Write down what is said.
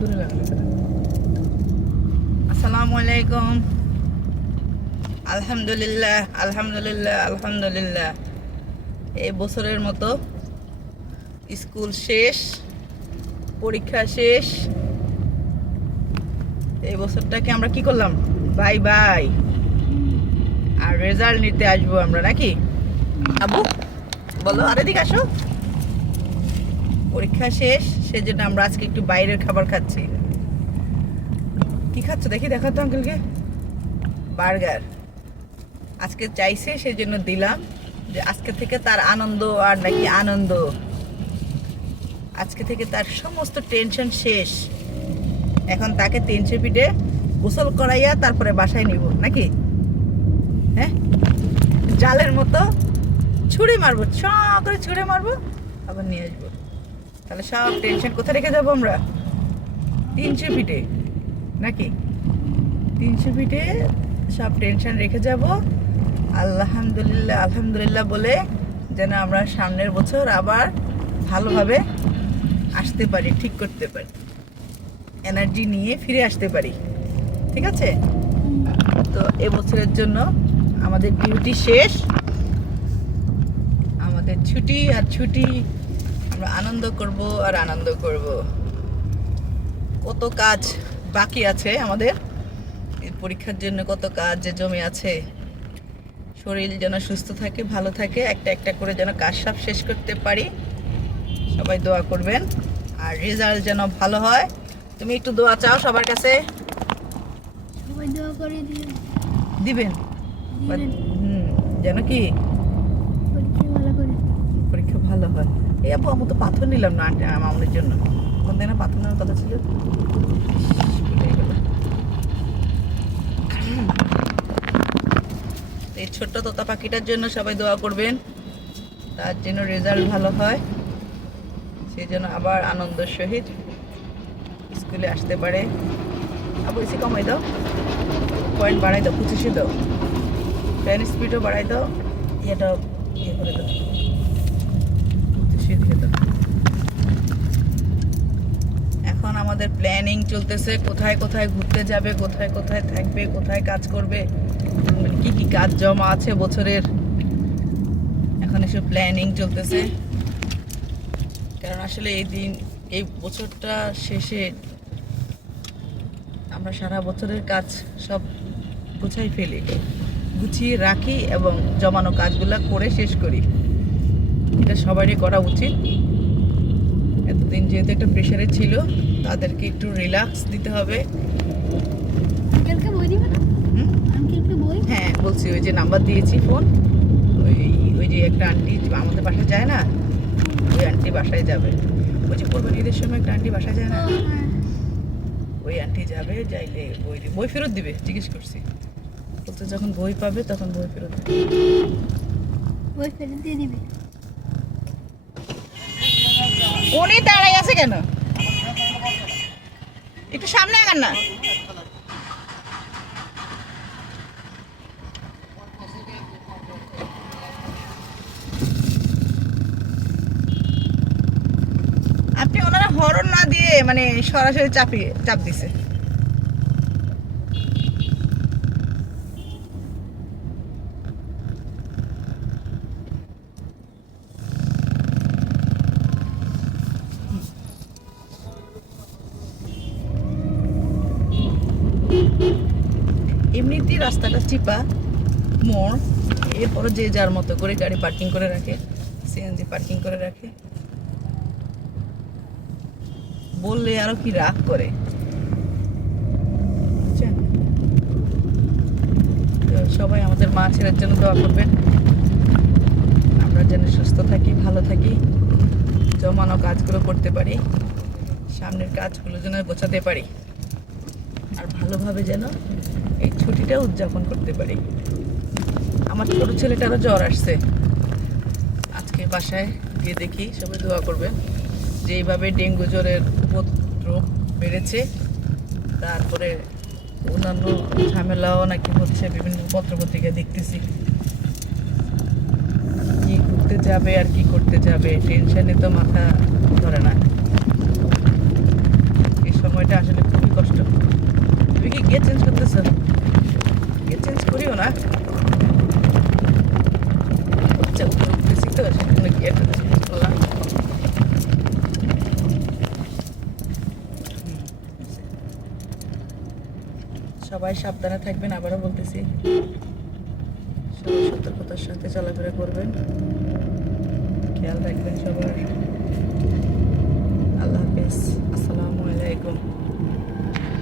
দূরে লাগলো। আসসালামু আলাইকুম। আলহামদুলিল্লাহ আলহামদুলিল্লাহ আলহামদুলিল্লাহ। এই বছরের মতো স্কুল শেষ, পরীক্ষা শেষ। এই বছরটাকে আমরা কি করলাম? Bye bye. আর রেজাল্ট নিতে আসবো আমরা, নাকি আবু? বলো, আর এদিকে আসো। পরীক্ষা শেষ, সেজন্য আমরা আজকে একটু বাইরের খাবার খাচ্ছি। কি খাচ্ছ দেখি, দেখাও তো আঙ্কেলকে। বার্গার আজকে চাইছে, সেজন্য দিলাম। যে আজকে থেকে তার আনন্দ আর নাকি আনন্দ, আজকে থেকে তার সমস্ত টেনশন শেষ। এখন তাকে 300 ফিটে গোসল করাইয়া তারপরে বাসায় নিব, নাকি? হ্যাঁ, জালের মতো ছুঁড়ে মারবো, ছ করে ছুঁড়ে মারবো, আবার নিয়ে আসবো। তাহলে সব টেনশন কোথায় রেখে যাবো আমরা? 300 ফিটে, নাকি? 300 ফিটে সব টেনশন রেখে যাব। আলহামদুলিল্লাহ আলহামদুলিল্লাহ বলে যেন আমরা সামনের বছর আবার ভালোভাবে আসতে পারি, ঠিক করতে পারি, এনার্জি নিয়ে ফিরে আসতে পারি। ঠিক আছে? তো এবছরের জন্য আমাদের ডিউটি শেষ, আমাদের ছুটি আর ছুটি। আমরা আনন্দ করব আর আনন্দ করব। কত কাজ বাকি আছে আমাদের, এই পরীক্ষার জন্য কত কাজ যে জমে আছে। শরীর যেন সুস্থ থাকে, ভালো থাকে, একটা একটা করে যেন কাজ সব শেষ করতে পারি। সবাই দোয়া করবেন, আর রেজাল্ট যেন ভালো হয়। তুমি একটু দোয়া চাও সবার কাছে। সবাই দোয়া করে দিবেন যেন কি পরীক্ষা ভালো হয়। এই আপু, আমি তো পাথর নিলাম না মামুনের জন্য। কোন দিন পাথর নেওয়ার কথা ছিল। এই ছোট্ট তোতা পাখিটার জন্য সবাই দোয়া করবেন, তার যেন রেজাল্ট ভালো হয়, সে যেন আবার আনন্দের সহিত স্কুলে আসতে পারে। আবার এসে কমাই দাও, পয়েন্ট বাড়াই দাও, 25 দাও, ফ্যান স্পিডও বাড়াই দাও, ইয়েটাও ইয়ে করে দাও, 25 দিয়ে দাও। এখন আমাদের প্ল্যানিং চলতেছে, কোথায় কোথায় ঘুরতে যাবে, কোথায় কোথায় থাকবে, কোথায় কাজ করবে, কি কি কাজ জমা আছে বছরের। এখন এসব প্ল্যানিং চলতেছে, কারণ আসলে এই বছরটা শেষে আমরা সারা বছরের কাজ সব গুছাই ফেলি, গুছিয়ে রাখি এবং জমানো কাজগুলা করে শেষ করি। এটা সবারই করা উচিত। এতদিন যেহেতু একটা প্রেশারে ছিল, তাদেরকে একটু রিল্যাক্স দিতে হবে। হ্যাঁ বলছি, ওই যে নাম্বার দিয়েছি ফোন, ওই যে একটা আন্টি আমাদের বাসায় যায় না, ওই আন্টি বাসায় যাবে। ওই যে কোরবানিদের সময় একটা আন্টি বাসায় যায় না, ওই আন্টি যাবে, যাইলে বই ফেরত দিবে। জিজ্ঞেস করছি, বলতে যখন বই পাবে তখন বই ফেরত দিয়ে দিবে। উনি দাঁড়াই আছে কেন? একটু সামনে আগান না। আপনি ওনারা হরন না দিয়ে মানে সরাসরি চাপ দিছে। এমনিতেই রাস্তাটা চিপা, মোড়, এরপরে যে যার মতো করে গাড়ি পার্কিং করে রাখে, সিএনজি পার্কিং করে রাখে। বললে আরো কি রাগ করে। তো সবাই আমাদের মা ছেলের জন্য দোয়া করবেন, আমরা যেন সুস্থ থাকি, ভালো থাকি, জমানো কাজগুলো করতে পারি, সামনের কাজগুলো যেন গোছাতে পারি, আর ভালোভাবে যেন এই ছুটিটা উদযাপন করতে পারি। আমার ছোট ছেলেটারও জ্বর আসছে, আজকে বাসায় গিয়ে দেখি। সবাই দোয়া করবেন, যে এইভাবে ডেঙ্গু জ্বরের উপদ্রব বেড়েছে, তারপরে অন্যান্য ঝামেলাও নাকি হচ্ছে, বিভিন্ন পত্রপত্রিকা দেখতেছি। কি ঘুরতে যাবে আর কি করতে যাবে, টেনশনে তো মাথা ধরে না। এই সময়টা আসলে খুবই কষ্ট। তুমি কি গিয়ে চেঞ্জ করতেছো? গিয়ে চেঞ্জ করিও না। আচ্ছা উঠতেছি তো সেজন্য গিয়ারটা চেঞ্জ করলাম। সবাই সাবধানে থাকবেন, আবারও বলতেছি সবাই সতর্কতার সাথে চলাফেরা করবেন, খেয়াল রাখবেন সবার। আল্লাহ হাফেজ, আসসালামু আলাইকুম।